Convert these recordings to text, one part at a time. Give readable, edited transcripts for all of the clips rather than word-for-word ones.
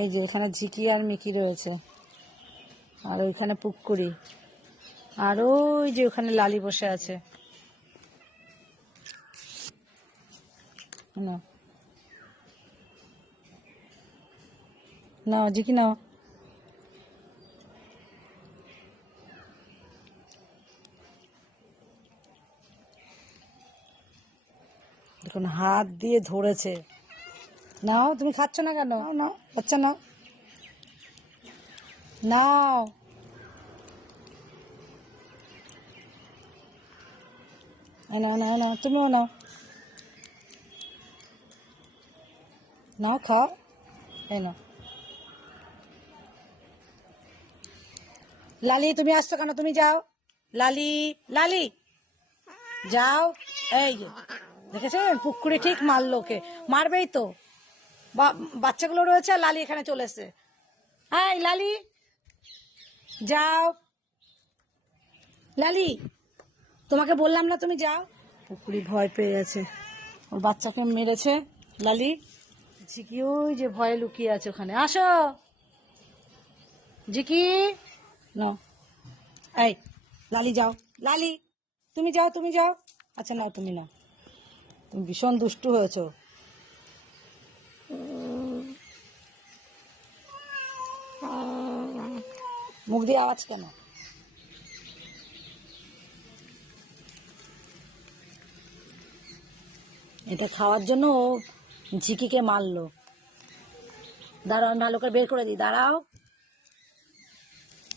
এই যে এখানে ঝিকি আর মিকি রয়েছে, আর ওইখানে পুকুরি, আর ওই যে ওখানে লালি বসে আছে। নাও নাও ঝিকি নাও। দেখুন হাত দিয়ে ধরেছে। নাও, তুমি খাচ্ছ না কেন? নাও বাচ্চা নাও, নাও। এই নাও নাও নাও, তুমিও নাও, নাও খাও। এই নাও। লালি তুমি আসছো কেন? তুমি যাও। লালি, লালি যাও। এই যে দেখেছেন পুকুরে ঠিক মারলো, ওকে মারবেই তো, বাচ্চাগুলো রয়েছে আর লালি এখানে চলে এসছে। এই লালি যাও। লালি তোমাকে বললাম না তুমি যাও। পুকুরি ভয় পেয়ে গেছে, ওর বাচ্চাকে মেরেছে লালি। ঝিকি ওই যে ভয়ে লুকিয়ে আছে ওখানে। আসো ঝিকি, নাও। এই লালি যাও, লালি তুমি যাও, তুমি যাও। আচ্ছা নাও, তুমি নাও। তুমি ভীষণ দুষ্টু হয়েছো। মুখ দিয়ে আওয়াজ কেন? এটা খাওয়ার জন্য ও ঝিকিকে মারলো। দাঁড়াও, আমি ভালো করে বের করে দিই, দাঁড়াও।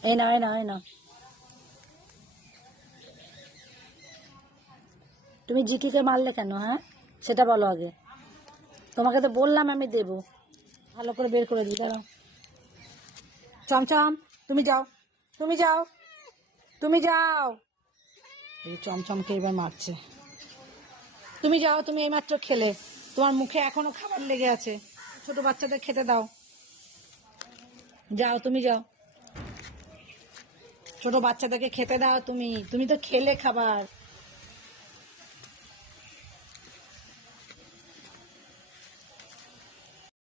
এই নাও, এই নাও, এই নাও। তুমি ঝিকিকে মারলে কেন? হ্যাঁ সেটা বলো আগে। তোমাকে তো বললাম আমি দেবো। ভালো করে বের করে দিই, দাঁড়াও। চমচম তুমি যাও, তুমি যাও, তুমি যাও। এই চমচমকে এবার মারছে। তুমি যাও, তুমি এইমাত্র খেলে, তোমার মুখে এখনো খাবার লেগে আছে। ছোট বাচ্চাদের খেতে দাও, যাও তুমি যাও। ছোট বাচ্চাদেরকে খেতে দাও, তুমি তুমি তো খেলে খাবার।